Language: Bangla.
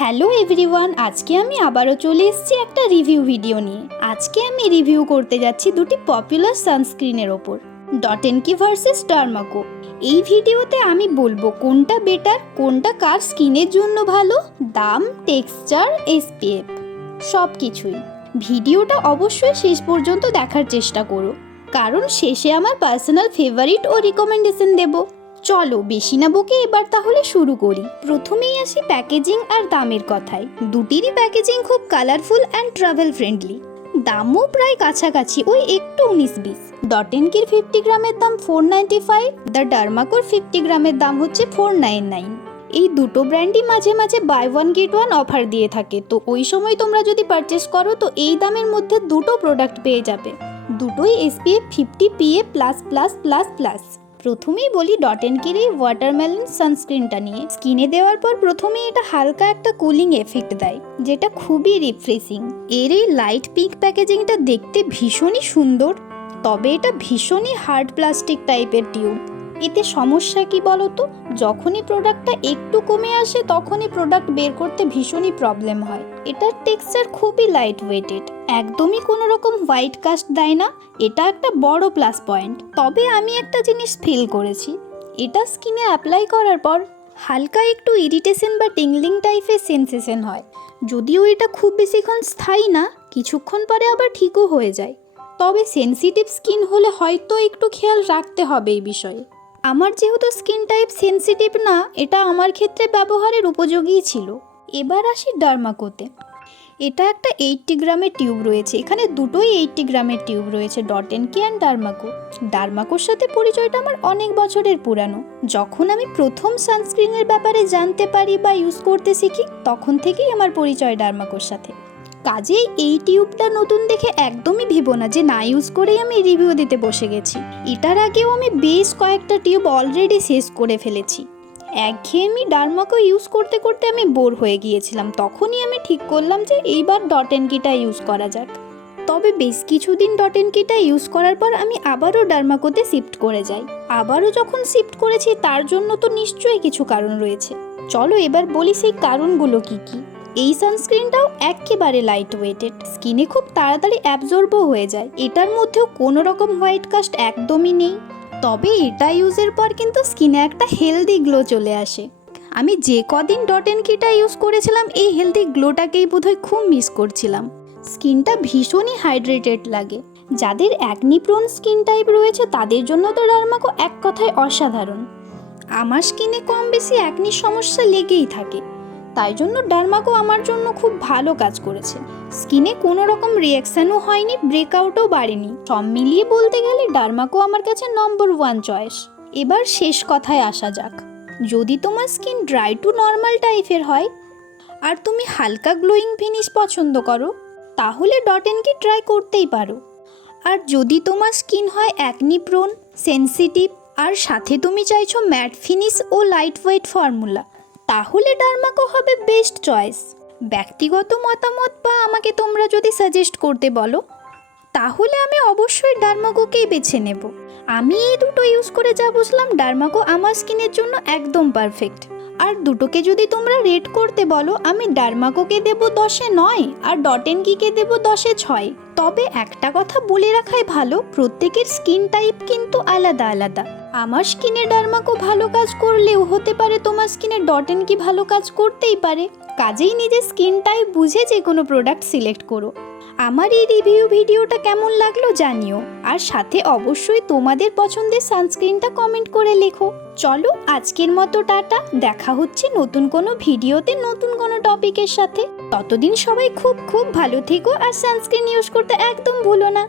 হ্যালো এভরিওয়ান, আজকে আমি আবারও চলে এসেছি একটা রিভিউ ভিডিও নিয়ে। আজকে আমি রিভিউ করতে যাচ্ছি দুটি পপুলার সানস্ক্রিনের ওপর, ডট কি ভার্সেস ডার্মাকো। এই ভিডিওতে আমি বলব কোনটা বেটার, কোনটা কার স্কিনের জন্য ভালো, দাম, টেক্সচার, এসপিএফ সব কিছুই ভিডিওটা অবশ্যই শেষ পর্যন্ত দেখার চেষ্টা করো, কারণ শেষে আমার পার্সোনাল ফেভারিট ও রিকমেন্ডেশন দেবো। চলো বেশি না বকে এবার তাহলে শুরু করি। প্রথমেই আসি প্যাকেজিং আর দামের কথায়। দুটিরই প্যাকেজিং খুব কালারফুল অ্যান্ড ট্রাভেল ফ্রেন্ডলি দামও প্রায় কাছাকাছি, ওই একটু উনিশ বিশ। ডটেনকির ফিফটি গ্রামের দাম ফোর নাইনটি ফাইভ দ্য ডার্মাকোর ফিফটি গ্রামের দাম হচ্ছে ফোর নাইন নাইন এই দুটো ব্র্যান্ডই মাঝে মাঝে buy one get one offer দিয়ে থাকে। তো ওই সময় তোমরা যদি পারচেস করো, তো এই দামের মধ্যে দুটো প্রোডাক্ট পেয়ে যাবে। দুটোই SPF fifty PA plus plus plus plus প্রথমেই বলি ডট এনকির এই ওয়াটারমেলন সানস্ক্রিনটা নিয়ে। স্কিনে দেওয়ার পর প্রথমেই এটা হালকা একটা কুলিং এফেক্ট দেয়, যেটা খুবই রিফ্রেশিং এর এই লাইট পিঙ্ক প্যাকেজিংটা দেখতে ভীষণই সুন্দর, তবে এটা ভীষণই হার্ড প্লাস্টিক টাইপের টিউব এতে সমস্যা কি বলতো? যখনই প্রোডাক্টটা একটু কমে আসে, তখনই প্রোডাক্ট বের করতে ভীষণই প্রবলেম হয়। এটার টেক্সচার খুবই লাইট ওয়েটেড একদমই কোনো রকম হোয়াইট কাস্ট দেয় না। এটা একটা বড় প্লাস পয়েন্ট তবে আমি একটা জিনিস ফিল করেছি। এটা স্কিনে অ্যাপ্লাই করার পর হালকা একটু ইরিটেশন বা টিংলিং টাইপের সেন্সেশন হয়। যদিও এটা খুব বেশিক্ষণ স্থায়ী না, কিছুক্ষণ পরে আবার ঠিকও হয়ে যায়। তবে সেনসিটিভ স্কিন হলে হয়তো একটু খেয়াল রাখতে হবে এই বিষয়ে। আমার যেহেতু স্কিন টাইপ সেনসিটিভ না, এটা আমার ক্ষেত্রে ব্যবহারের উপযোগী ছিল। এবার আসি ডার্মাকোতে এটা একটা এইটটি গ্রামের টিউব রয়েছে। এখানে দুটোই এইটটি গ্রামের টিউব রয়েছে Dot n Key and Dermaco ডার্মাকোর সাথে পরিচয়টা আমার অনেক বছরের পুরানো। যখন আমি প্রথম সানস্ক্রিনের ব্যাপারে জানতে পারি বা ইউজ করতে শিখি, তখন থেকেই আমার পরিচয় ডার্মাকোর সাথে। কাজেই এই টিউবটা নতুন দেখে একদমই ভেবো না যে না ইউজ করেই আমি রিভিউ দিতে বসে গেছি। এটার আগেও আমি বেশ কয়েকটা টিউব অলরেডি শেষ করে ফেলেছি। একঘেয়েমি ডার্মাকো ইউজ করতে করতে আমি বোর হয়ে গিয়েছিলাম। তখনই আমি ঠিক করলাম যে এইবার ডট এন কিটা ইউজ করা যাক। তবে বেশ কিছুদিন ডট এন কিটা ইউজ করার পর আমি আবারও ডার্মাকোতে শিফট করে যাই। আবারও যখন শিফট করেছি, তার জন্য তো নিশ্চয়ই কিছু কারণ রয়েছে। চলো এবার বলি সেই কারণগুলো কি কি। এই সানস্ক্রিনটাও একেবারে লাইট ওয়েটেড স্কিনে খুব তাড়াতাড়ি অ্যাবজর্বও হয়ে যায়। এটার মধ্যেও কোনো রকম হোয়াইট কাস্ট একদমই নেই। তবে এটা ইউজের পর কিন্তু স্কিনে একটা হেলদি গ্লো চলে আসে। আমি যে কদিন ডট এন কিটা ইউজ করেছিলাম, এই হেলদি গ্লোটাকেই বোধহয় খুব মিস করছিলাম। স্কিনটা ভীষণই হাইড্রেটেড লাগে। যাদের অ্যাকনি প্রোন স্কিন টাইপ রয়েছে, তাদের জন্য তো ডার্মাকো এক কথায় অসাধারণ। আমার স্কিনে কম বেশি অ্যাকনির সমস্যা লেগেই থাকে। তাই জন্য ডার্মাকো আমার জন্য খুব ভালো কাজ করেছে। স্কিনে কোনো রকম রিয়াকশানও হয়নি ব্রেকআউটও বাড়েনি। সব মিলিয়ে বলতে গেলে ডার্মাকো আমার কাছে নম্বর ওয়ান চয়েস এবার শেষ কথায় আসা যাক। যদি তোমার স্কিন ড্রাই টু নর্মাল টাইপের হয়, আর তুমি হালকা গ্লোয়িং ফিনিশ পছন্দ করো, তাহলে ডট এন কি ট্রাই করতেই পারো। আর যদি তোমার স্কিন হয় অ্যাকনি প্রোন সেনসিটিভ আর সাথে তুমি চাইছো ম্যাট ফিনিশ ও লাইট ওয়েট ফর্মুলা তাহলে ডার্মাকো হবে বেস্ট চয়েস ব্যক্তিগত মতামত বা আমাকে তোমরা যদি সাজেস্ট করতে বলো, তাহলে আমি অবশ্যই ডার্মাকোকেই বেছে নেব। আমি এই দুটো ইউজ করে যা বুঝলাম, ডার্মাকো আমার স্কিনের জন্য একদম পারফেক্ট আর দুটোকে যদি তোমরা রেট করতে বলো, আমি ডার্মাকোকে দেবো দশে নয় আর ডটেন কিকে দেবো দশে ছয়। তবে একটা কথা বলে রাখাই ভালো, প্রত্যেকের স্কিন টাইপ কিন্তু আলাদা আলাদা। আমার স্কিনে ডার্মাকো ভালো কাজ করলেও হতে পারে তোমার স্কিনে ডটেন কি ভালো কাজ করতেই পারে। কাজেই নিজের স্কিন টাইপ বুঝে যে কোনো প্রোডাক্ট সিলেক্ট করো। আমার এই রিভিউ ভিডিওটা কেমন লাগল জানিও। আর সাথে অবশ্যই তোমাদের পছন্দের সানস্ক্রিনটা কমেন্ট করে লেখো। চলো আজকের মতো টাটা, দেখা হচ্ছে নতুন কোনো ভিডিওতে নতুন কোনো টপিকের সাথে। ততদিন সবাই খুব খুব ভালো থেকো আর সানস্ক্রিন ইউজ করতে একদম ভুলো না।